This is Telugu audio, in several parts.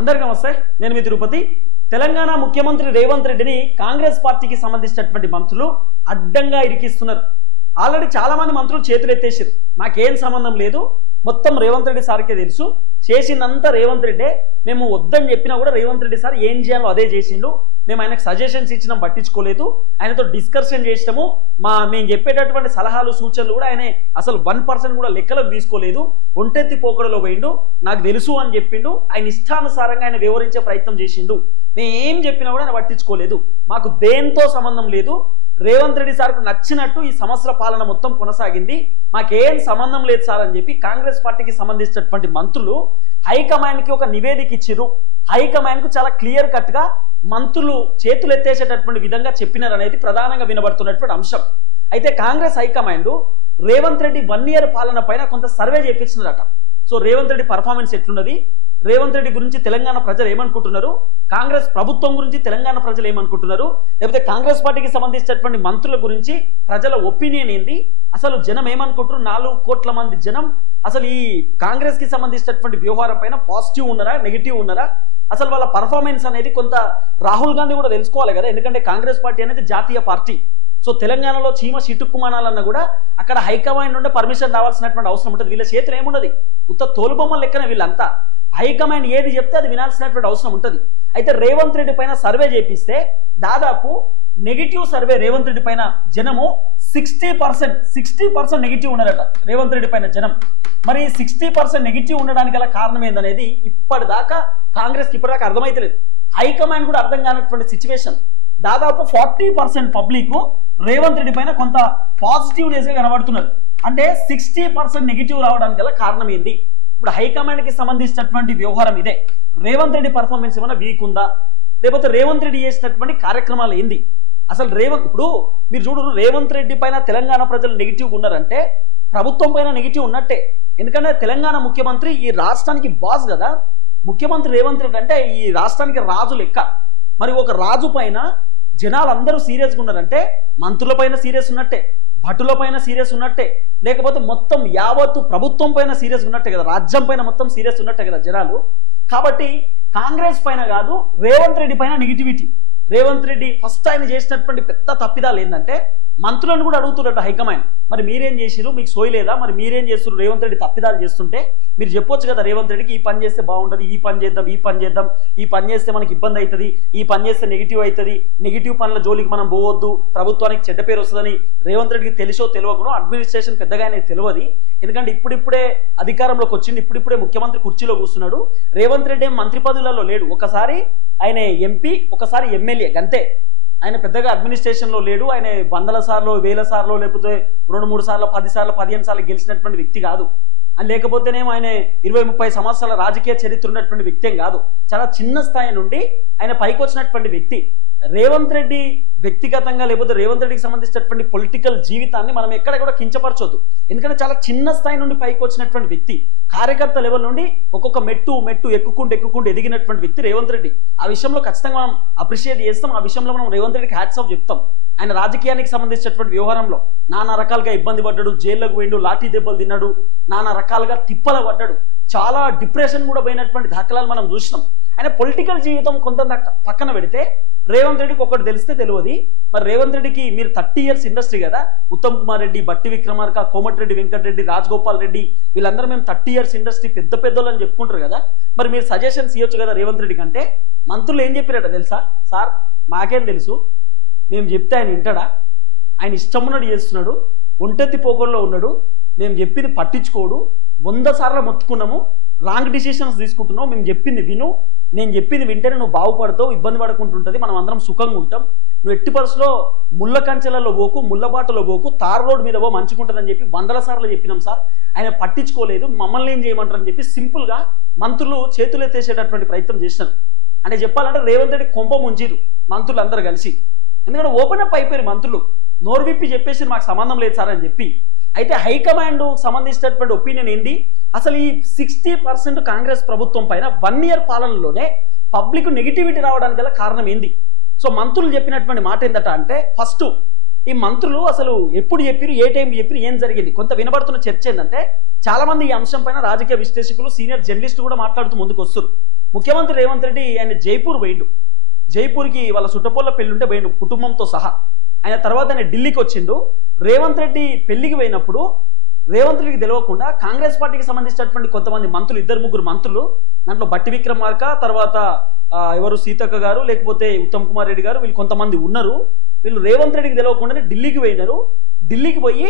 అందరికీ నమస్తే, నేను మీ తిరుపతి. తెలంగాణ ముఖ్యమంత్రి రేవంత్ రెడ్డిని కాంగ్రెస్ పార్టీకి సంబంధించినటువంటి మంత్రులు అడ్డంగా ఇరికిస్తున్నారు. ఆల్రెడీ చాలా మంది మంత్రులు చేతులు ఎత్తేసారు. మాకేం సంబంధం లేదు, మొత్తం రేవంత్ రెడ్డి సార్కే తెలుసు, చేసిందంతా రేవంత్ రెడ్డే, మేము వద్దని చెప్పినా కూడా రేవంత్ రెడ్డి సార్ ఏం చేయాలో అదే చేసిండు, మేము ఆయనకు సజెషన్స్ ఇచ్చినాం పట్టించుకోలేదు, ఆయనతో డిస్కషన్ చేసినాము, మేము చెప్పేటటువంటి సలహాలు సూచనలు కూడా ఆయన అసలు 1% కూడా లెక్కలకు తీసుకోలేదు, ఒంటెత్తి పోకడలో పోయిండు, నాకు తెలుసు అని చెప్పిండు, ఆయన ఇష్టానుసారంగా ఆయన వివరించే ప్రయత్నం చేసిండు, మేము ఏం చెప్పినా కూడా ఆయన పట్టించుకోలేదు, మాకు దేంతో సంబంధం లేదు, రేవంత్ రెడ్డి సార్కు నచ్చినట్టు ఈ సంవత్సర పాలన మొత్తం కొనసాగింది, మాకేం సంబంధం లేదు సార్ అని చెప్పి కాంగ్రెస్ పార్టీకి సంబంధించినటువంటి మంత్రులు హైకమాండ్కి ఒక నివేదిక ఇచ్చిర్రు. హైకమాండ్కు చాలా క్లియర్ కట్గా మంత్రులు చేతులు ఎత్తేసేటటువంటి విధంగా చెప్పినారు అనేది ప్రధానంగా వినబడుతున్నటువంటి అంశం. అయితే కాంగ్రెస్ హైకమాండ్ రేవంత్ రెడ్డి 1 year పాలన పైన కొంత సర్వే చేయించినారట. సో రేవంత్ రెడ్డి పర్ఫార్మెన్స్ ఎట్లున్నది, రేవంత్ రెడ్డి గురించి తెలంగాణ ప్రజలు ఏమనుకుంటున్నారు, కాంగ్రెస్ ప్రభుత్వం గురించి తెలంగాణ ప్రజలు ఏమనుకుంటున్నారు, లేకపోతే కాంగ్రెస్ పార్టీకి సంబంధించినటువంటి మంత్రుల గురించి ప్రజల ఒపీనియన్ ఏంది, అసలు జనం ఏమనుకుంటారు, 4 కోట్ల మంది జనం అసలు ఈ కాంగ్రెస్ కి సంబంధించినటువంటి వ్యవహారం పైన పాజిటివ్ ఉన్నారా నెగిటివ్ ఉన్నారా, అసలు వాళ్ళ పర్ఫార్మెన్స్ అనేది కొంత రాహుల్ గాంధీ కూడా తెలుసుకోవాలి కదా, ఎందుకంటే కాంగ్రెస్ పార్టీ అనేది జాతీయ పార్టీ. సో తెలంగాణలో చీమ చిటుక్కుమానాలన్నా కూడా అక్కడ హైకమాండ్ నుండి పర్మిషన్ రావాల్సినటువంటి అవసరం ఉంటుంది. వీళ్ళ చేతులు ఏమున్నది, ఉత్త తోలుబొమ్మల లెక్కన వీళ్ళంతా, హైకమాండ్ ఏది చెప్తే అది వినాల్సినటువంటి అవసరం ఉంటుంది. అయితే రేవంత్ రెడ్డి పైన సర్వే చేపిస్తే దాదాపు నెగిటివ్ సర్వే రేవంత్ రెడ్డి పైన జనము 60% నెగిటివ్ ఉన్నారట రేవంత్ రెడ్డి పైన జనం. మరి 60% నెగిటివ్ ఉండడానికి గల కారణం ఏందనేది ఇప్పటిదాకా కాంగ్రెస్కి ఇప్పటిదాకా అర్థమైతలేదు, హైకమాండ్ కూడా అర్థం కానటువంటి సిచ్యువేషన్. దాదాపు 40% పబ్లిక్ రేవంత్ రెడ్డి పైన కొంత పాజిటివ్ డేస్ గా కనబడుతున్నారు. అంటే 60% నెగిటివ్ రావడానికి గల కారణం ఏంది? ఇప్పుడు హైకమాండ్ కి సంబంధించినటువంటి వ్యవహారం ఇదే. రేవంత్ రెడ్డి పర్ఫార్మెన్స్ ఏమైనా వీక్ ఉందా, లేకపోతే రేవంత్ రెడ్డి చేసినటువంటి కార్యక్రమాలు ఏంది, అసలు ఇప్పుడు మీరు చూడు, రేవంత్ రెడ్డి పైన తెలంగాణ ప్రజలు నెగిటివ్గా ఉన్నారంటే ప్రభుత్వం పైన నెగిటివ్ ఉన్నట్టే. ఎందుకంటే తెలంగాణ ముఖ్యమంత్రి ఈ రాష్ట్రానికి బాస్ కదా, ముఖ్యమంత్రి రేవంత్ రెడ్డి అంటే ఈ రాష్ట్రానికి రాజు లెక్క. మరి ఒక రాజు పైన జనాలు అందరూ సీరియస్గా ఉన్నారంటే మంత్రుల పైన సీరియస్ ఉన్నట్టే, భటుల పైన సీరియస్ ఉన్నట్టే, లేకపోతే మొత్తం యావత్తు ప్రభుత్వం పైన సీరియస్ ఉన్నట్టే కదా, రాజ్యం పైన మొత్తం సీరియస్ ఉన్నట్టే కదా జనాలు. కాబట్టి కాంగ్రెస్ పైన కాదు, రేవంత్ రెడ్డి పైన నెగిటివిటీ. రేవంత్ రెడ్డి ఫస్ట్ ఆయన చేసినటువంటి పెద్ద తప్పిదాలు ఏంటంటే మంత్రులను కూడా అడుగుతున్నట్టు హైకమాండ్, మరి మీరేం చేసిరు, మీకు సోయలేదా, మరి మీరేం చేస్తున్నారు, రేవంత్ రెడ్డి తప్పిదాలు చేస్తుంటే మీరు చెప్పొచ్చు కదా రేవంత్ రెడ్డికి, ఈ పని చేస్తే బాగుంటుంది, ఈ పని చేద్దాం, ఈ పని చేద్దాం, ఈ పని చేస్తే మనకి ఇబ్బంది అవుతుంది, ఈ పని చేస్తే నెగిటివ్ అవుతుంది, నెగిటివ్ పనుల జోలికి మనం పోవద్దు, ప్రభుత్వానికి చెడ్డ పేరు వస్తుందని రేవంత్ రెడ్డికి తెలుసో తెలియకుండా అడ్మినిస్ట్రేషన్ పెద్దగా ఆయనకు తెలియదు. ఎందుకంటే ఇప్పుడిప్పుడే అధికారంలోకి వచ్చింది, ఇప్పుడిప్పుడే ముఖ్యమంత్రి కుర్చీలో కూర్చున్నాడు. రేవంత్ రెడ్డి ఏం మంత్రి పదవులలో లేడు, ఒకసారి ఆయన ఎంపీ, ఒకసారి ఎమ్మెల్యే, అంతే. ఆయన పెద్దగా అడ్మినిస్ట్రేషన్లో లేడు, ఆయన 100 సార్లు 1000 సార్లు లేకపోతే 2-3 సార్లు 10 సార్లు 15 సార్లు గెలిచినటువంటి వ్యక్తి కాదు. అని లేకపోతేనేమో ఆయన 20-30 సంవత్సరాల రాజకీయ చరిత్ర ఉన్నటువంటి వ్యక్తి ఏం కాదు, చాలా చిన్న స్థాయి నుండి ఆయన పైకి వచ్చినటువంటి వ్యక్తి. రేవంత్ రెడ్డి వ్యక్తిగతంగా లేకపోతే రేవంత్ రెడ్డికి సంబంధించినటువంటి పొలిటికల్ జీవితాన్ని మనం ఎక్కడ కూడా కించపరచొద్దు. ఎందుకంటే చాలా చిన్న స్థాయి నుండి పైకి వచ్చినటువంటి వ్యక్తి, కార్యకర్త లెవెల్ నుండి ఒక్కొక్క మెట్టు ఎక్కుకుంటూ ఎదిగినటువంటి వ్యక్తి రేవంత్ రెడ్డి. ఆ విషయంలో ఖచ్చితంగా మనం అప్రిషియేట్ చేస్తాం, ఆ విషయంలో మనం రేవంత్ రెడ్డికి హ్యాట్స్ ఆఫ్ చెప్తాం. ఆయన రాజకీయానికి సంబంధించినటువంటి వ్యవహారంలో నానా రకాలుగా ఇబ్బంది పడ్డాడు, జైల్లోకి పోయిండు, లాఠీ దెబ్బలు తిన్నాడు, నానా రకాలుగా తిప్పల పడ్డాడు, చాలా డిప్రెషన్ కూడా పోయినటువంటి దాఖలాలు మనం చూసినాం. ఆయన పొలిటికల్ జీవితం కొంత పక్కన పెడితే రేవంత్ రెడ్డికి ఒకటి తెలిస్తే తెలియదు. మరి రేవంత్ రెడ్డికి మీరు 30 years ఇండస్ట్రీ కదా, ఉత్తమ్ కుమార్ రెడ్డి, బట్టి విక్రమార్క, కోమటిరెడ్డి వెంకటరెడ్డి, రాజగోపాల్ రెడ్డి, వీళ్ళందరూ మేము 30 years ఇండస్ట్రీ పెద్దోళ్ళు అని చెప్పుకుంటారు కదా, మరి మీరు సజెషన్స్ ఇవ్వచ్చు కదా రేవంత్ రెడ్డి కంటే. మంత్రులు ఏం చెప్పారట తెలుసా, సార్ మాకేం తెలుసు, మేము చెప్తే ఆయన వింటాడా, ఆయన ఇష్టం ఉన్నట్టు చేస్తున్నాడు, ఒంటెత్తి పోగొల్లో ఉన్నాడు, మేము చెప్పింది పట్టించుకోడు, 100 సార్లు మొత్తుకున్నాము, రాంగ్ డిసిషన్స్ తీసుకుంటున్నావు, మేము చెప్పింది విను, నేను చెప్పింది వింటేనే నువ్వు బాగుపడతావు, ఇబ్బంది పడకుంటుంటుంది, మనం అందరం సుఖంగా ఉంటాం, నువ్వు ఎట్టి పరిస్థితుల్లో ముళ్ళ కంచెలలో పోకు, ముళ్ళబాటలో పోకు, తార్ రోడ్ మీద పో, మంచుకుంటుందని చెప్పి 100 సార్లు చెప్పినాం సార్, ఆయన పట్టించుకోలేదు, మమ్మల్ని ఏం చేయమంటారని చెప్పి సింపుల్గా మంత్రులు చేతులు ఎత్తేసేటటువంటి ప్రయత్నం చేసినారు. అంటే చెప్పాలంటే రేవంత్ రెడ్డి కొంప ముంచిరు మంత్రులు అందరూ కలిసి. ఎందుకంటే ఓపెన్ అప్ అయిపోయారు మంత్రులు, నోరు విప్పి చెప్పేసి మాకు సంబంధం లేదు సార్ అని చెప్పి. అయితే హైకమాండ్ సంబంధించినటువంటి ఒపీనియన్ ఏంది, అసలు ఈ 60% కాంగ్రెస్ ప్రభుత్వం పైన 1 year పాలనలోనే పబ్లిక్ నెగిటివిటీ రావడానికి గల కారణం ఏంది? సో మంత్రులు చెప్పినటువంటి మాట ఏంటంట అంటే, ఫస్ట్ ఈ మంత్రులు అసలు ఎప్పుడు చెప్పిరు, ఏ టైంకి చెప్పిరు, ఏం జరిగింది, కొంత వినబడుతున్న చర్చ ఏంటంటే చాలా మంది ఈ అంశం పైన రాజకీయ విశ్లేషకులు, సీనియర్ జర్నలిస్టులు కూడా మాట్లాడుతూ ముందుకు వస్తారు. ముఖ్యమంత్రి రేవంత్ రెడ్డి ఆయన జైపూర్ పోయిండు. జైపూర్కి వాళ్ళ చుట్టపోళ్ళ పెళ్లి ఉంటే పోయిండు కుటుంబంతో సహా. ఆయన తర్వాత ఆయన ఢిల్లీకి వచ్చిండు. రేవంత్ రెడ్డి పెళ్లికి పోయినప్పుడు రేవంత్ రెడ్డికి తెలియకుండా కాంగ్రెస్ పార్టీకి సంబంధించినటువంటి కొంతమంది మంత్రులు, 2-3 మంత్రులు, దాంట్లో బట్టి విక్రమార్క, తర్వాత ఎవరు సీతక్క గారు, లేకపోతే ఉత్తమ్ కుమార్ రెడ్డి గారు, వీళ్ళు కొంతమంది ఉన్నారు. వీళ్ళు రేవంత్ రెడ్డికి తెలియకుండానే ఢిల్లీకి పోయినారు. ఢిల్లీకి పోయి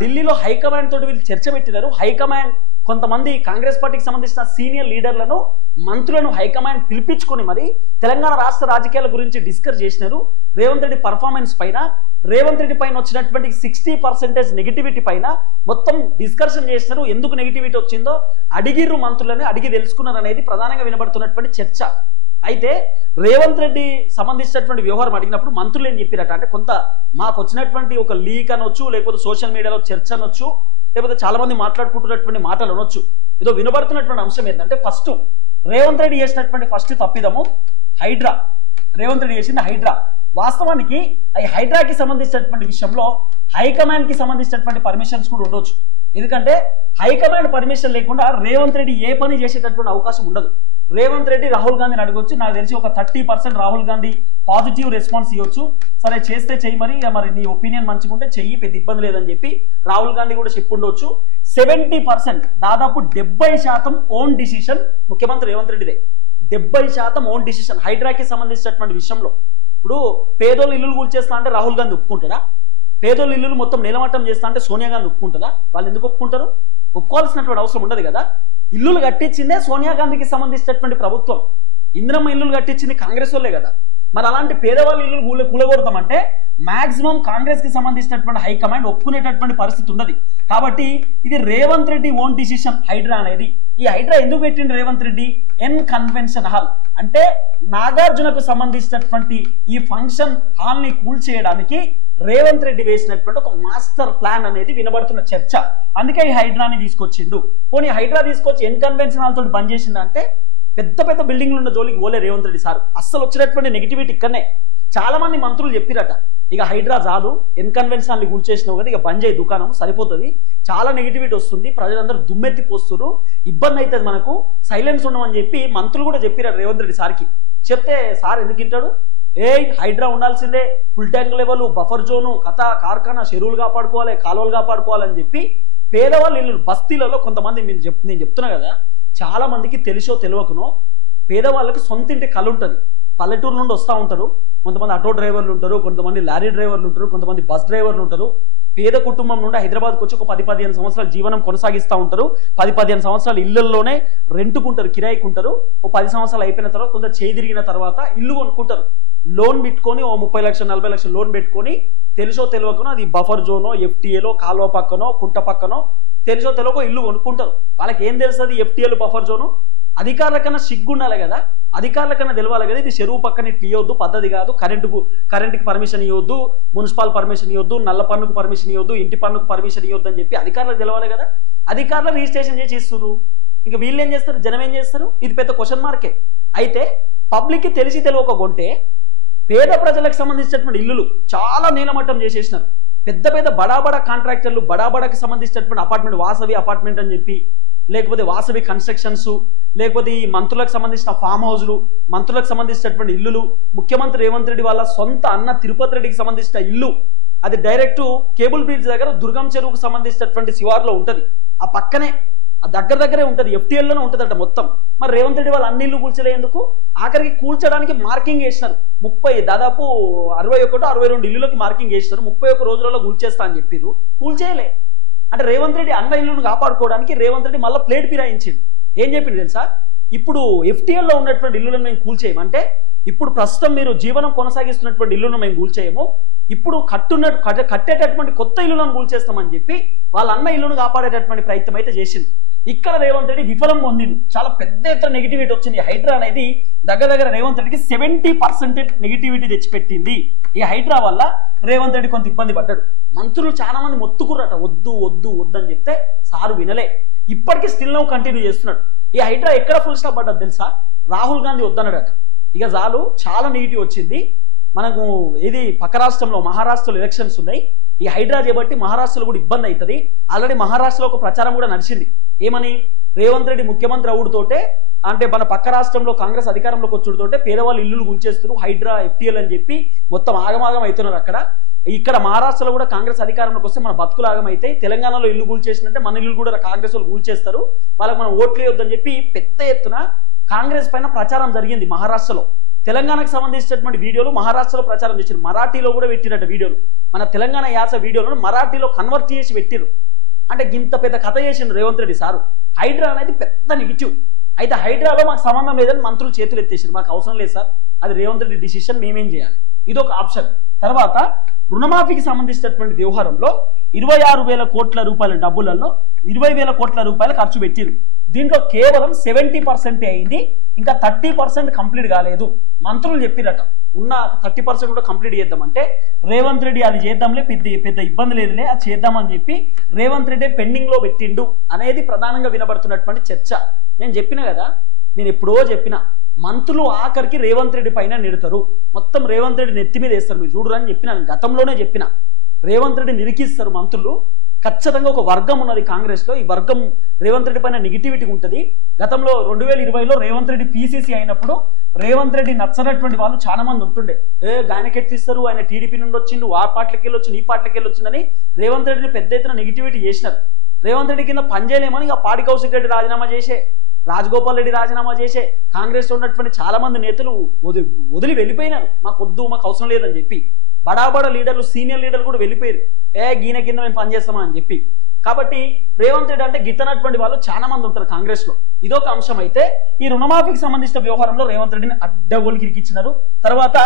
ఢిల్లీలో హైకమాండ్ తోటి వీళ్ళు చర్చ పెట్టినారు. హైకమాండ్ కొంతమంది కాంగ్రెస్ పార్టీకి సంబంధించిన సీనియర్ లీడర్లను, మంత్రులను హైకమాండ్ పిలిపించుకుని మరి తెలంగాణ రాష్ట్ర రాజకీయాల గురించి డిస్కస్ చేసినారు. రేవంత్ రెడ్డి పర్ఫార్మెన్స్ పైన, రేవంత్ రెడ్డి పైన వచ్చినటువంటి 60% నెగిటివిటీ పైన మొత్తం డిస్కషన్ చేసినారు. ఎందుకు నెగిటివిటీ వచ్చిందో అడిగిర్రు, మంత్రులని అడిగి తెలుసుకున్నారు అనేది ప్రధానంగా వినబడుతున్నటువంటి చర్చ. అయితే రేవంత్ రెడ్డి సంబంధించినటువంటి వ్యవహారం అడిగినప్పుడు మంత్రులు ఏం చెప్పారట అంటే, కొంత మాకు వచ్చినటువంటి ఒక లీక్ అనొచ్చు, లేకపోతే సోషల్ మీడియాలో చర్చ అనొచ్చు, లేకపోతే చాలా మంది మాట్లాడుకుంటున్నటువంటి మాటలు అనొచ్చు, ఏదో వినబడుతున్నటువంటి అంశం ఏంటంటే, ఫస్ట్ రేవంత్ రెడ్డి చేసినటువంటి ఫస్ట్ తప్పిదము హైడ్రా. రేవంత్ రెడ్డి చేసింది హైడ్రా. వాస్తవానికి ఈ హైడ్రాకి సంబంధించినటువంటి విషయంలో హైకమాండ్ కి సంబంధించినటువంటి పర్మిషన్స్ కూడా ఉండొచ్చు. ఎందుకంటే హైకమాండ్ పర్మిషన్ లేకుండా రేవంత్ రెడ్డి ఏ పని చేసేటటువంటి అవకాశం ఉండదు. రేవంత్ రెడ్డి రాహుల్ గాంధీని అడగొచ్చు. నాకు తెలిసి ఒక 30% రాహుల్ గాంధీ పాజిటివ్ రెస్పాన్స్ ఇవ్వచ్చు. సరే చేస్తే చెయ్యి, మరి నీ ఒపీనియన్ మంచిగా ఉంటే చెయ్యి, పెద్ద ఇబ్బంది లేదని చెప్పి రాహుల్ గాంధీ కూడా చెప్పుండొచ్చు. 70% దాదాపు 70% ఓన్ డిసిషన్ ముఖ్యమంత్రి రేవంత్ రెడ్డిదే. 70% ఓన్ డిసిషన్ హైడ్రాకి సంబంధించినటువంటి విషయంలో. ఇప్పుడు పేదోళ్ళు ఇల్లులు కూల్చేస్తా అంటే రాహుల్ గాంధీ ఒప్పుకుంటారా? పేదోళ్ళు ఇల్లులు మొత్తం నిలమట్టం చేస్తా అంటే సోనియా గాంధీ ఒప్పుకుంటుందా? వాళ్ళు ఎందుకు ఒప్పుకుంటారు? ఒప్పుకోవాల్సినటువంటి అవసరం ఉండదు కదా. ఇల్లులు కట్టించిందే సోనియా గాంధీకి సంబంధించినటువంటి ప్రభుత్వం. ఇందిరమ్మ ఇల్లులు కట్టించింది కాంగ్రెస్ వాళ్ళే కదా. మరి అలాంటి పేదవాళ్ళ ఇల్లు కూలగొడతామంటే మాక్సిమం కాంగ్రెస్ కి సంబంధించినటువంటి హైకమాండ్ ఒప్పుకునేటటువంటి పరిస్థితి ఉన్నది. కాబట్టి ఇది రేవంత్ రెడ్డి ఓన్ డిసిషన్ హైడ్రా అనేది. ఈ హైడ్రా ఎందుకు పెట్టింది Revanth Reddy? N convention hall అంటే నాగార్జునకు సంబంధించినటువంటి ఈ ఫంక్షన్ హాల్ ని కూల్చేయడానికి రేవంత్ రెడ్డి వేసినటువంటి ఒక మాస్టర్ ప్లాన్ అనేది వినబడుతున్న చర్చ. అందుకే ఈ హైడ్రాని తీసుకొచ్చిండు. పోనీ హైడ్రా తీసుకొచ్చి ఎన్ కన్వెన్షన్ హాల్ తోటి బంద్ చేసిందంటే పెద్ద పెద్ద బిల్డింగ్లు ఉన్న జోలికి పోలే రేవంత్ రెడ్డి సార్. అస్సలు వచ్చినటువంటి నెగిటివిటీ ఇక్కడనే. చాలా మంది మంత్రులు చెప్పిరట, ఇక హైడ్రా చాలు, ఎన్ కన్వెన్షన్ హాల్ ని కూల్చేసినావు కదా, ఇక బంద్ చేయి దుకాణం సరిపోతుంది, చాలా నెగిటివిటీ వస్తుంది, ప్రజలందరూ దుమ్మెత్తి పోస్తున్నారు, ఇబ్బంది అవుతుంది, మనకు సైలెన్స్ ఉండమని చెప్పి మంత్రులు కూడా చెప్పిరారు రేవంత్ రెడ్డి సార్కి. చెప్తే సార్ ఎందుకు వింటాడు? హైడ్రా ఉండాల్సిందే, full tank level, buffer zone, కథ కార్ఖానా, చెరువులు కాపాడుకోవాలి, కాలువలు కాపాడుకోవాలని చెప్పి పేదవాళ్ళు ఇల్లు బస్తీలలో కొంతమంది నేను చెప్తున్నా కదా, చాలా మందికి తెలిసో తెలియకనో పేదవాళ్ళకి సొంతింటి కళ ఉంటుంది. పల్లెటూరు నుండి వస్తూ ఉంటారు, కొంతమంది ఆటో డ్రైవర్లు ఉంటారు, కొంతమంది లారీ డ్రైవర్లు ఉంటారు, కొంతమంది బస్ డ్రైవర్లు ఉంటారు. పేద కుటుంబం నుండి హైదరాబాద్కి వచ్చి ఒక 10-15 సంవత్సరాలు జీవనం కొనసాగిస్తూ ఉంటారు. 10-15 సంవత్సరాలు ఇళ్లలోనే రెంట్కుంటారు, కిరాయికుంటారు. ఓ 10 సంవత్సరాలు అయిపోయిన తర్వాత కొంత చేయి తిరిగిన తర్వాత ఇల్లు కొనుక్కుంటారు. లోన్ పెట్టుకొని ఓ 30 లక్షలు 40 లక్షలు లోన్ పెట్టుకొని తెలుసో తెలియకనో అది బఫర్ జోనో, ఎఫ్టీఏలో, కాలువ పక్కనో, కుంట పక్కనో తెలుసో తెలియకో ఇల్లు కొనుక్కుంటారు. వాళ్ళకి ఏం తెలుస్తుంది ఎఫ్టీఏలు, బఫర్ జోను? అధికారుల కన్నా సిగ్గు ఉండాలి కదా, అధికారుల కన్నా తెలవాలి కదా, ఇది చెరువు పక్కన ఇట్లా ఇవ్వద్దు, పద్ధతి కాదు, కరెంటుకి పర్మిషన్ ఇవ్వద్దు, మున్సిపల్ పర్మిషన్ ఇవ్వద్దు, నల్ల పన్నుకు పర్మిషన్ ఇవ్వద్దు, ఇంటి పన్నుకు పర్మిషన్ ఇవ్వద్దు అని చెప్పి అధికారులకు తెలవాలి కదా. అధికారులు రిజిస్ట్రేషన్ చేసి ఇస్తారు. ఇంకా వీళ్ళు ఏం చేస్తారు, జనం ఏం చేస్తారు? ఇది పెద్ద క్వశ్చన్ మార్కే. అయితే పబ్లిక్కి తెలిసి తెలియక కొంటే పేద ప్రజలకు సంబంధించినటువంటి ఇల్లులు చాలా నీలమట్టం చేసేసినారు. పెద్ద పెద్ద బడా కాంట్రాక్టర్లు, బడాకి సంబంధించినటువంటి అపార్ట్మెంట్, వాసవి అపార్ట్మెంట్ అని చెప్పి, లేకపోతే వాసవి కన్స్ట్రక్షన్స్, లేకపోతే ఈ మంత్రులకు సంబంధించిన ఫామ్ హౌస్లు, మంత్రులకు సంబంధించినటువంటి ఇల్లులు, ముఖ్యమంత్రి రేవంత్ రెడ్డి వాళ్ళ సొంత అన్న తిరుపతి రెడ్డికి సంబంధించిన ఇల్లు, అది డైరెక్ట్ కేబుల్ బ్రిడ్జ్ దగ్గర దుర్గం చెరువుకు సంబంధించినటువంటి శివార్లో ఉంటుంది. ఆ పక్కనే ఆ దగ్గరే ఉంటుంది, ఎఫ్టీఎల్లోనే ఉంటుందట మొత్తం. మరి రేవంత్ రెడ్డి వాళ్ళు అన్ని ఇల్లు కూల్చలేందుకు? ఆఖరికి కూల్చడానికి మార్కింగ్ వేసినారు. దాదాపు 61-62 ఇల్లులకు మార్కింగ్ వేసినారు. 31 రోజులలో కూల్చేస్తా అని చెప్పారు, కూల్చేయలే. అంటే రేవంత్ రెడ్డి అన్న ఇల్లును కాపాడుకోవడానికి రేవంత్ రెడ్డి మళ్ళీ ప్లేట్ ఫిరాయించింది. ఏం చెప్పింది తెలుసా? ఇప్పుడు ఎఫ్టీఎల్లో ఉన్నటువంటి ఇల్లులను మేము కూల్చేయమంటే, ఇప్పుడు ప్రస్తుతం మీరు జీవనం కొనసాగిస్తున్నటువంటి ఇల్లును మేము కూల్చేయము, ఇప్పుడు కట్టేటటువంటి కొత్త ఇల్లులను కూల్చేస్తామని చెప్పి వాళ్ళ అన్న ఇల్లును కాపాడేటటువంటి ప్రయత్నం అయితే చేసింది. ఇక్కడ రేవంత్ రెడ్డి విఫలం పొందింది. చాలా పెద్ద ఎత్తున నెగిటివిటీ వచ్చింది. హైడ్రా అనేది దగ్గర రేవంత్ రెడ్డికి 70% నెగిటివిటీ తెచ్చిపెట్టింది. ఈ హైడ్రా వల్ల రేవంత్ రెడ్డి కొంత ఇబ్బంది పడ్డాడు. మంత్రులు చాలా మంది మొత్తుకుర్రట, వద్దు అని చెప్తే సారు వినలే. ఇప్పటికీ స్టిల్ నౌ కంటిన్యూ చేస్తున్నాడు. ఈ హైడ్రా ఎక్కడ ఫుల్ స్టాప్ పడ్డది తెలుసా? రాహుల్ గాంధీ వద్దన్నాడట. ఇక చాలు, చాలా నెగిటివ్ వచ్చింది. మనకు ఇది పక్క రాష్ట్రంలో, మహారాష్ట్రలో ఎలక్షన్స్ ఉన్నాయి. ఈ హైడ్రా చేపట్టి మహారాష్ట్రలో కూడా ఇబ్బంది అవుతుంది. ఆల్రెడీ మహారాష్ట్రలో ఒక ప్రచారం కూడా నడిచింది. ఏమని? రేవంత్ రెడ్డి ముఖ్యమంత్రి అవుడుతోటే అంటే మన పక్క రాష్ట్రంలో కాంగ్రెస్ అధికారంలోకి వచ్చుడుతోటే పేదవాళ్ళు ఇల్లులు గుంచేస్తారు, హైడ్రా FTL అని చెప్పి మొత్తం ఆగమాగం అవుతున్నారు అక్కడ. ఇక్కడ మహారాష్ట్రలో కూడా కాంగ్రెస్ అధికారంలోకి వస్తే మన బతుకులు ఆగమైతే, తెలంగాణలో ఇల్లు కూల్చేసినట్టే మన ఇల్లు కూడా కాంగ్రెస్ వాళ్ళు కూల్చేస్తారు, వాళ్ళకి మనం ఓట్లు వేయొద్దని చెప్పి పెద్ద ఎత్తున కాంగ్రెస్ పైన ప్రచారం జరిగింది మహారాష్ట్రలో. తెలంగాణకు సంబంధించినటువంటి వీడియోలు మహారాష్ట్రలో ప్రచారం చేశారు, మరాఠీలో కూడా పెట్టినట్టు వీడియోలు. మన తెలంగాణ యాస వీడియోలను మరాఠీలో కన్వర్ట్ చేసి పెట్టిరు. అంటే ఇంత పెద్ద కథ చేసిండు రేవంత్ రెడ్డి సారు. హైడ్రా అనేది పెద్ద నెగిటివ్. అయితే హైడ్రాలో మాకు సంబంధం లేదని మంత్రులు చేతులు ఎత్తేసారు, మాకు అవసరం లేదు సార్, అది రేవంత్ రెడ్డి డిసిషన్, మేమేం చేయాలి, ఇదొక ఆప్షన్. తర్వాత రుణమాఫీకి సంబంధించినటువంటి వ్యవహారంలో 26,000 కోట్ల రూపాయల డబ్బులలో 20,000 కోట్ల రూపాయలు ఖర్చు పెట్టిరు. దీంట్లో కేవలం 70% అయింది, ఇంకా 30% కంప్లీట్ కాలేదు. మంత్రులు చెప్పిరట ఉన్న 30% కూడా కంప్లీట్ చేద్దామంటే రేవంత్ రెడ్డి అది చేద్దాంలే, పెద్ద ఇబ్బంది లేదులే, అది చేద్దామని చెప్పి రేవంత్ రెడ్డి పెండింగ్ లో పెట్టిండు అనేది ప్రధానంగా వినబడుతున్నటువంటి చర్చ. నేను చెప్పిన కదా, నేను ఎప్పుడో చెప్పిన, మంత్రులు ఆఖరికి రేవంత్ రెడ్డి పైన నెడతారు, మొత్తం రేవంత్ రెడ్డి నెత్తి మీద వేస్తారు, మీరు చూడరు అని చెప్పిన, గతంలోనే చెప్పిన. రేవంత్ రెడ్డి నిరికిస్తారు మంత్రులు. ఖచ్చితంగా ఒక వర్గం ఉన్నది కాంగ్రెస్ లో, ఈ వర్గం రేవంత్ రెడ్డి పైన నెగిటివిటీ ఉంటుంది. గతంలో 2020లో రేవంత్ రెడ్డి PCC అయినప్పుడు రేవంత్ రెడ్డి నచ్చనటువంటి వాళ్ళు చాలా మంది ఉంటుండే, ఆయనకి ఎట్టిస్తారు, ఆయన టీడీపీ నుండి వచ్చిండు, ఆ పార్టీలకి వెళ్ళి వచ్చిండు, ఈ పార్టీలకి వెళ్ళి వచ్చిందని రేవంత్ రెడ్డిని పెద్ద ఎత్తున నెగిటివిటీ చేసినారు. రేవంత్ రెడ్డి కింద పనిచేయలేమని ఆ పాడి కౌశిక్ రెడ్డి రాజీనామా చేసే, రాజగోపాల్ రెడ్డి రాజీనామా చేసే, కాంగ్రెస్ లో ఉన్నటువంటి చాలా మంది నేతలు వదిలి వెళ్ళిపోయినారు, మాకు వద్దు, మాకు అవసరం లేదని చెప్పి. బడాబడ లీడర్లు, సీనియర్ లీడర్లు కూడా వెళ్ళిపోయారు, గీన కింద మేము పనిచేస్తామా అని చెప్పి. కాబట్టి రేవంత్ రెడ్డి అంటే గిట్టనటువంటి వాళ్ళు చాలా మంది ఉంటారు కాంగ్రెస్ లో, ఇదొక అంశం. అయితే ఈ రుణమాఫీకి సంబంధించిన వ్యవహారంలో రేవంత్ రెడ్డిని అడ్డగోలికి ఇరికిచ్చినారు. తర్వాత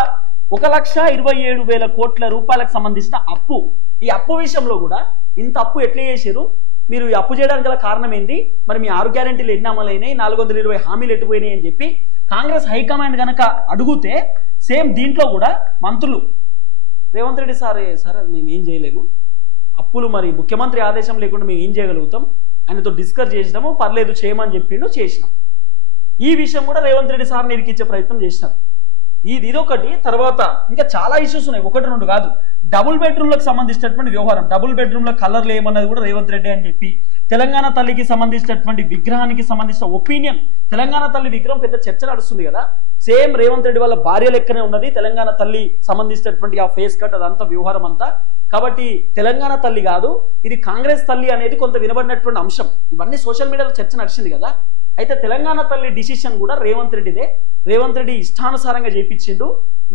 1,27,000 కోట్ల రూపాయలకు సంబంధించిన అప్పు, ఈ అప్పు విషయంలో కూడా ఇంత అప్పు ఎట్లా చేశారు, మీరు ఈ అప్పు చేయడానికి గల కారణం ఏంది, మరి మీ 6 గ్యారెంటీలు ఎన్ని అమలైనాయి, 420 హామీలు ఎట్టుపోయినాయి అని చెప్పి కాంగ్రెస్ హైకమాండ్ గనక అడిగితే, సేమ్ దీంట్లో కూడా మంత్రులు రేవంత్ రెడ్డి సార్ మేము ఏం చేయలేము, అప్పులు మరి ముఖ్యమంత్రి ఆదేశం లేకుండా మేము ఏం చేయగలుగుతాం, ఆయనతో డిస్కస్ చేసినాము, పర్లేదు చేయమని చెప్పిండు, చేసినాం. ఈ విషయం కూడా రేవంత్ రెడ్డి సార్ని ఇరికిచ్చే ప్రయత్నం చేసినారు. ఇదొకటి. తర్వాత ఇంకా చాలా ఇష్యూస్ ఉన్నాయి, 1-2 కాదు. డబుల్ బెడ్రూమ్లకు సంబంధించినటువంటి వ్యవహారం, డబుల్ బెడ్రూమ్ల కలర్లు ఏమన్నది కూడా రేవంత్ రెడ్డి అని చెప్పి, తెలంగాణ తల్లికి సంబంధించినటువంటి విగ్రహానికి సంబంధించిన ఒపీనియన్, తెలంగాణ తల్లి విగ్రహం పెద్ద చర్చ నడుస్తుంది కదా, సేమ్ రేవంత్ రెడ్డి వాళ్ళ భార్య లెక్కనే ఉన్నది తెలంగాణ తల్లి సంబంధించినటువంటి ఆ ఫేస్ కట్, అదంతా వ్యవహారం అంతా. కాబట్టి తెలంగాణ తల్లి కాదు, ఇది కాంగ్రెస్ తల్లి అనేది కొంత వినబడినటువంటి అంశం. ఇవన్నీ సోషల్ మీడియాలో చర్చ నడిచింది కదా. అయితే తెలంగాణ తల్లి డిసిషన్ కూడా రేవంత్ రెడ్డిదే, రేవంత్ రెడ్డి ఇష్టానుసారంగా చేయించిండు,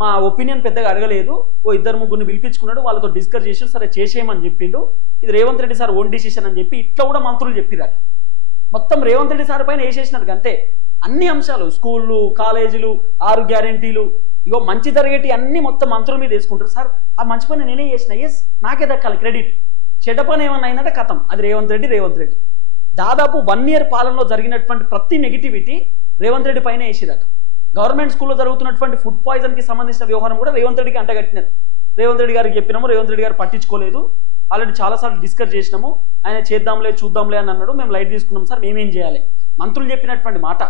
మా ఒపీనియన్ పెద్దగా అడగలేదు, 2-3 పిలిపించుకున్నాడు, వాళ్ళతో డిస్కస్ చేసి సరే చేసేయమని చెప్పిండు, ఇది Revanth Reddy sir own decision అని చెప్పి ఇట్లా కూడా మంత్రులు చెప్పిరట. మొత్తం రేవంత్ రెడ్డి సార్ పైన వేసేసినారు అంతే. అన్ని అంశాలు, స్కూళ్ళు, కాలేజీలు, 6 గ్యారెంటీలు, ఇగో మంచి జరిగేటి అన్ని మొత్తం మంత్రుల మీద వేసుకుంటారు. సార్ ఆ మంచి పని నేనే చేసిన, ఎస్ నాకే దక్కాలి క్రెడిట్, చెడ్డ పని ఏమన్నా అయినట్టే కథం, అది రేవంత్ రెడ్డి. దాదాపు 1 ఇయర్ పాలనలో జరిగినటువంటి ప్రతి నెగిటివిటీ రేవంత్ రెడ్డి పైన వేసిరట. గవర్నమెంట్ స్కూల్లో జరుగుతున్నటువంటి ఫుడ్ పాయిజన్ కి సంబంధించిన వ్యవహారం కూడా రేవంత్ రెడ్డికి అంటగట్టినారు. రేవంత్ రెడ్డి గారికి చెప్పినాము, రేవంత్ రెడ్డి గారు పట్టించుకోలేదు, ఆల్రెడీ చాలాసార్లు డిస్కస్ చేసినాము, ఆయన చేద్దాంలే చూద్దాంలే అని అన్నాడు, మేము లైట్ తీసుకున్నాం సార్, మేమేం చేయాలి, మంత్రులు చెప్పినటువంటి మాట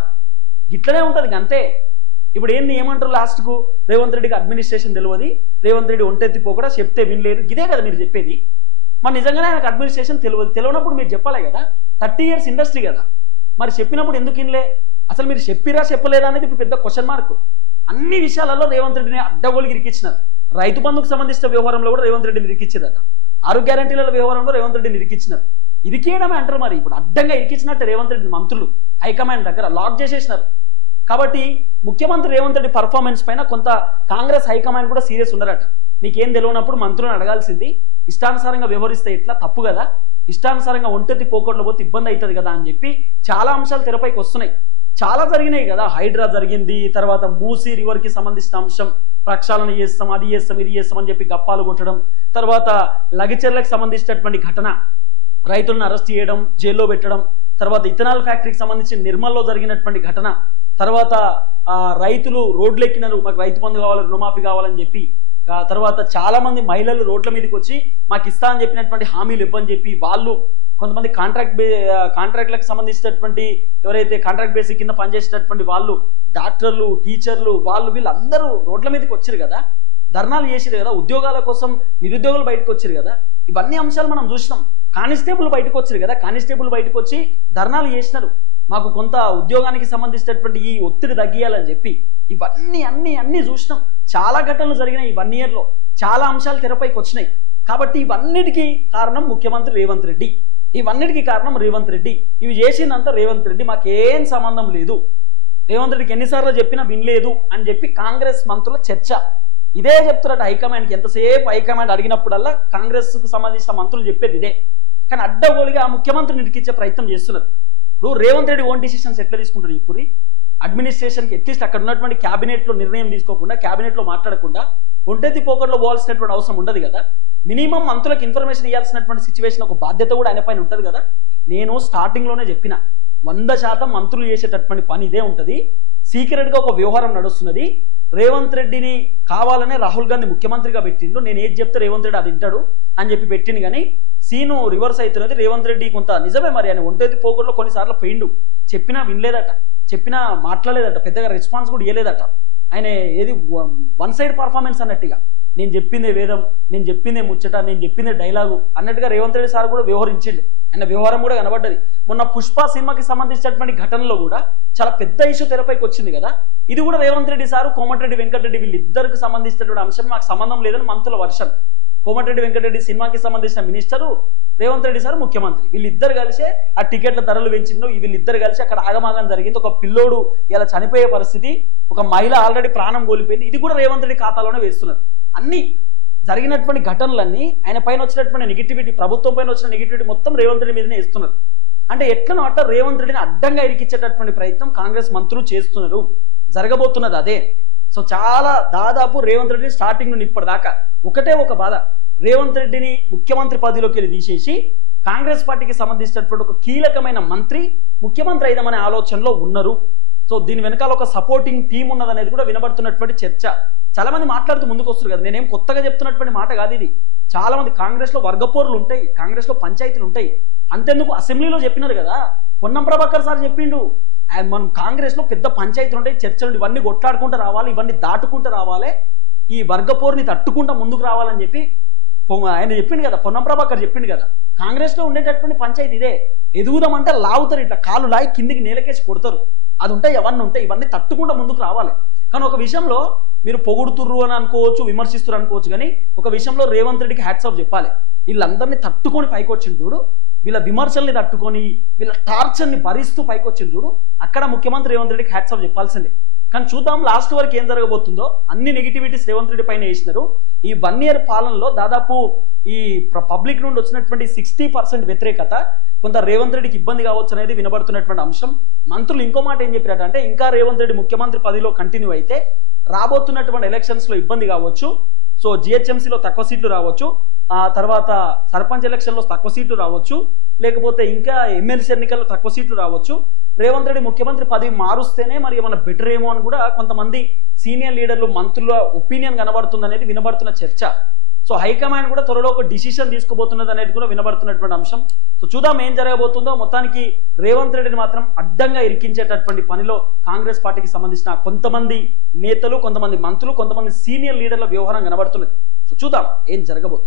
ఇట్లనే ఉంటుంది అంతే. ఇప్పుడు ఏమంటారు లాస్ట్కు, రేవంత్ రెడ్డికి అడ్మినిస్ట్రేషన్ తెలియదు, రేవంత్ రెడ్డి ఒంటెత్తిపో కూడా చెప్తే వినలేదు, ఇదే కదా మీరు చెప్పేది. మరి నిజంగానే ఆయనకు అడ్మినిస్ట్రేషన్ తెలియనప్పుడు మీరు చెప్పాలి కదా, 30 ఇయర్స్ ఇండస్ట్రీ కదా, మరి చెప్పినప్పుడు ఎందుకు వినలే, అసలు మీరు చెప్పిరా చెప్పలేదా అనేది ఇప్పుడు పెద్ద క్వశ్చన్ మార్క్. అన్ని విషయాలలో రేవంత్ రెడ్డిని అడ్డగోలికి ఇరికిచ్చినారు. రైతు బంధుకు సంబంధించిన వ్యవహారంలో కూడా రేవంత్ రెడ్డిని ఇరికిచ్చారట, 6 గ్యారెంటీల వ్యవహారంలో రేవంత్ రెడ్డిని ఇరికిచ్చినారు. ఇరికేయడమే అంటారు, మరి ఇప్పుడు అడ్డంగా ఇరికించినట్టు రేవంత్ రెడ్డి మంత్రులు హైకమాండ్ దగ్గర లాక్ చేసేసినారు. కాబట్టి ముఖ్యమంత్రి రేవంత్ రెడ్డి పర్ఫార్మెన్స్ పైన కొంత కాంగ్రెస్ హైకమాండ్ కూడా సీరియస్ ఉన్నారట. మీకేం తెలియనప్పుడు మంత్రులను అడగాల్సింది, ఇష్టానుసారంగా వ్యవహరిస్తే ఎట్లా, తప్పు కదా, ఇష్టానుసారంగా ఒంటెత్తి పోకోట్లో పోతే ఇబ్బంది అవుతుంది కదా అని చెప్పి చాలా అంశాలు తెరపైకి వస్తున్నాయి. చాలా జరిగినాయి కదా, హైడ్రా జరిగింది, తర్వాత మూసీ రివర్ కి సంబంధించిన అంశం, ప్రక్షాళన చేస్తాం, అది చేస్తాం, ఇది చేస్తాం అని చెప్పి గప్పాలు కొట్టడం, తర్వాత లగచెర్లకు సంబంధించినటువంటి ఘటన, రైతులను అరెస్ట్ చేయడం, జైల్లో పెట్టడం, తర్వాత ఇథనాల్ ఫ్యాక్టరీకి సంబంధించి నిర్మల్లో జరిగినటువంటి ఘటన, తర్వాత రైతులు రోడ్లు ఎక్కినారు, మాకు రైతు బంధు కావాలి, రుణమాఫీ కావాలని చెప్పి, తర్వాత చాలా మంది మహిళలు రోడ్ల మీదకి వచ్చి మాకు ఇస్తా అని చెప్పినటువంటి హామీలు ఇవ్వని చెప్పి వాళ్ళు కొంతమంది కాంట్రాక్ట్లకు సంబంధించినటువంటి ఎవరైతే కాంట్రాక్ట్ బేసిక్ కింద పనిచేసేటటువంటి వాళ్ళు, డాక్టర్లు, టీచర్లు, వీళ్ళందరూ రోడ్ల మీదకి వచ్చారు కదా, ధర్నాలు చేసిరు కదా, ఉద్యోగాల కోసం నిరుద్యోగులు బయటకు వచ్చారు కదా, ఇవన్నీ అంశాలు మనం చూసినాం. కానిస్టేబుల్ బయటకు వచ్చారు కదా, కానిస్టేబుల్ బయటకు వచ్చి ధర్నాలు చేసినారు. మాకు కొంత ఉద్యోగానికి సంబంధించినటువంటి ఈ ఒత్తిడి తగ్గియాలని చెప్పి ఇవన్నీ అన్ని చూసినాం. చాలా ఘటనలు జరిగినాయి ఈ 1 yearలో, చాలా అంశాలు తెరపైకి వచ్చినాయి. కాబట్టి ఇవన్నిటికీ కారణం ముఖ్యమంత్రి రేవంత్ రెడ్డి, ఇవన్నిటికీ కారణం రేవంత్ రెడ్డి. ఇవి చేసిందంతా రేవంత్ రెడ్డి, మాకేం సంబంధం లేదు. రేవంత్ రెడ్డికి ఎన్నిసార్లు చెప్పినా వినలేదు అని చెప్పి కాంగ్రెస్ మంత్రుల చర్చ. ఇదే చెప్తున్నట్టు హైకమాండ్కి, ఎంతసేపు హైకమాండ్ అడిగినప్పుడల్లా కాంగ్రెస్కు సంబంధించిన మంత్రులు చెప్పేది ఇదే. కానీ అడ్డగోలుగా ఆ ముఖ్యమంత్రిని ఇరికించే ప్రయత్నం చేస్తున్నారు. ఇప్పుడు రేవంత్ రెడ్డి ఓన్ డిసిషన్స్ ఎట్లా తీసుకుంటారు? ఇప్పుడు అడ్మినిస్ట్రేషన్కి అట్లీస్ట్ అక్కడ ఉన్నటువంటి క్యాబినెట్లో నిర్ణయం తీసుకోకుండా, క్యాబినెట్లో మాట్లాడకుండా ఒంటెత్తి పోకట్లో పోవాల్సినటువంటి అవసరం ఉండదు కదా. మినిమం మంత్రులకు ఇన్ఫర్మేషన్ ఇవ్వాల్సినటువంటి సిచ్యువేషన్, ఒక బాధ్యత కూడా ఆయన పైన ఉంటుంది కదా. నేను స్టార్టింగ్లోనే చెప్పిన 100% మంత్రులు చేసేటటువంటి పని ఇదే ఉంటుంది. సీక్రెట్గా ఒక వ్యవహారం నడుస్తున్నది. రేవంత్ రెడ్డిని కావాలనే రాహుల్ గాంధీ ముఖ్యమంత్రిగా పెట్టిండు, నేను ఏది చెప్తే రేవంత్ రెడ్డి అది వింటాడు అని చెప్పి పెట్టిండు. కానీ సీను రివర్స్ అవుతున్నది. రేవంత్ రెడ్డి కొంత నిజమే, మరి ఆయన ఒంటెత్తి పోకట్లో కొన్నిసార్లు పోయిండు, చెప్పినా వినలేదట, చెప్పినా మాట్లాడలేదట, పెద్దగా రెస్పాన్స్ కూడా ఇవ్వలేదట. ఆయన ఏది 1 side పర్ఫార్మెన్స్ అన్నట్టుగా, నేను చెప్పిందే వేదం, నేను చెప్పిందే ముచ్చట, నేను చెప్పిందే డైలాగు అన్నట్టుగా రేవంత్ రెడ్డి సార్ కూడా వ్యవహరించిండు. ఆయన వ్యవహారం కూడా కనబడ్డది. మొన్న పుష్ప సినిమాకి సంబంధించినటువంటి ఘటనలో కూడా చాలా పెద్ద ఇష్యూ తెరపైకి వచ్చింది కదా. ఇది కూడా రేవంత్ రెడ్డి సారు, కోమటిరెడ్డి వెంకటరెడ్డి వీళ్ళిద్దరికి సంబంధించినటువంటి అంశం నాకు సంబంధం లేదని మంత్రుల వర్షన్. కోమటిరెడ్డి వెంకటరెడ్డి సినిమాకి సంబంధించిన మినిస్టరు, రేవంత్ రెడ్డి సార్ ముఖ్యమంత్రి, వీళ్ళిద్దరు కలిసే ఆ టికెట్ల ధరలు పెంచిండు. వీళ్ళిద్దరు కలిసి అక్కడ ఆగమాగం జరిగింది. ఒక పిల్లోడు ఇలా చనిపోయే పరిస్థితి, ఒక మహిళ ఆల్రెడీ ప్రాణం కోల్పోయింది. ఇది కూడా రేవంత్ రెడ్డి ఖాతాలోనే వేస్తున్నారు. అన్ని జరిగినటువంటి ఘటనలన్నీ, ఆయన పైన వచ్చినటువంటి నెగిటివిటీ, ప్రభుత్వం పైన వచ్చిన నెగిటివిటీ మొత్తం రేవంత్ రెడ్డి మీదనే ఇస్తున్నారు. అంటే ఎట్లనో అట్లా రేవంత్ రెడ్డిని అడ్డంగా ఇరికించేటటువంటి ప్రయత్నం కాంగ్రెస్ మంత్రులు చేస్తున్నారు. జరగబోతున్నది అదే. సో చాలా దాదాపు రేవంత్ రెడ్డిని స్టార్టింగ్ నుండి ఇప్పటిదాకా ఒకటే ఒక బాధ, రేవంత్ రెడ్డిని ముఖ్యమంత్రి పదవిలోకి వెళ్ళి తీసేసి కాంగ్రెస్ పార్టీకి సంబంధించినటువంటి ఒక కీలకమైన మంత్రి ముఖ్యమంత్రి అయిదామనే ఆలోచనలో ఉన్నారు. సో దీని వెనకాల ఒక సపోర్టింగ్ టీం ఉన్నదనేది కూడా వినబడుతున్నటువంటి చర్చ. చాలా మంది మాట్లాడుతూ ముందుకు వస్తారు కదా, నేనేం కొత్తగా చెప్తున్నటువంటి మాట కాదు ఇది. చాలా మంది కాంగ్రెస్లో వర్గపోరులు ఉంటాయి, కాంగ్రెస్లో పంచాయతీలు ఉంటాయి. అంతెందుకు అసెంబ్లీలో చెప్పినారు కదా, పొన్నం ప్రభాకర్ సార్ చెప్పిండు, మనం కాంగ్రెస్లో పెద్ద పంచాయతీలు ఉంటాయి, చర్చలు, ఇవన్నీ కొట్లాడుకుంటూ రావాలి, ఇవన్నీ దాటుకుంటూ రావాలి, ఈ వర్గపోరుని తట్టుకుంటూ ముందుకు రావాలని చెప్పి ఆయన చెప్పిండు కదా, పొన్నం ప్రభాకర్ చెప్పిండు కదా. కాంగ్రెస్లో ఉండేటటువంటి పంచాయతీ ఇదే. ఎదుగుదామంటే లాగుతారు, ఇట్లా కాలు లాగి కిందికి నేలకేసి కొడతారు. అది ఉంటాయి, అవన్నీ ఉంటాయి, ఇవన్నీ తట్టుకుంటూ ముందుకు రావాలి. కానీ ఒక విషయంలో మీరు పొగుడుతుర్రు అని అనుకోవచ్చు, విమర్శిస్తున్నారు అనుకోవచ్చు, కానీ ఒక విషయంలో రేవంత్ రెడ్డికి హ్యాట్స్ ఆఫ్ చెప్పాలి. వీళ్ళందరినీ తట్టుకొని పైకి వచ్చింది చూడు, వీళ్ళ విమర్శల్ని తట్టుకొని వీళ్ళ టార్చర్ని భరిస్తూ పైకి వచ్చింది చూడు, అక్కడ ముఖ్యమంత్రి రేవంత్ రెడ్డికి హ్యాట్స్ ఆఫ్ చెప్పాల్సిందే. కానీ చూద్దాం లాస్ట్ వరకు ఏం జరగబోతుందో. అన్ని నెగిటివిటీస్ రేవంత్ రెడ్డి పైన వేసినారు. ఈ 1 year పాలనలో దాదాపు ఈ పబ్లిక్ నుండి వచ్చినటువంటి 60% వ్యతిరేకత కొంత రేవంత్ రెడ్డికి ఇబ్బంది కావచ్చు అనేది వినబడుతున్నటువంటి అంశం. మంత్రులు ఇంకో మాట ఏం చెప్పారంటే, ఇంకా రేవంత్ రెడ్డి ముఖ్యమంత్రి పదవిలో కంటిన్యూ అయితే రాబోతున్నటువంటి ఎలక్షన్స్ లో ఇబ్బంది కావచ్చు. సో జిహెచ్ఎంసీలో తక్కువ సీట్లు రావచ్చు, ఆ తర్వాత సర్పంచ్ ఎలక్షన్లో తక్కువ సీట్లు రావచ్చు, లేకపోతే ఇంకా ఎమ్మెల్సీ ఎన్నికల్లో తక్కువ సీట్లు రావచ్చు. రేవంత్ రెడ్డి ముఖ్యమంత్రి పదవి మారుస్తేనే మరి ఏమన్నా బెటర్ ఏమో అని కూడా కొంతమంది సీనియర్ లీడర్లు, మంత్రుల ఒపీనియన్ కనబడుతుంది అనేది వినబడుతున్న చర్చ. సో హైకమాండ్ కూడా త్వరలో ఒక డిసిషన్ తీసుకోబోతున్నది అనేది కూడా వినబడుతున్నటువంటి అంశం. సో చూద్దాం ఏం జరగబోతుందో. మొత్తానికి రేవంత్ రెడ్డిని మాత్రం అడ్డంగా ఇరికించేటటువంటి పనిలో కాంగ్రెస్ పార్టీకి సంబంధించిన కొంతమంది నేతలు, కొంతమంది మంత్రులు, కొంతమంది సీనియర్ లీడర్ల వ్యవహారం కనబడుతున్నది. సో చూద్దాం ఏం జరగబోతుంది.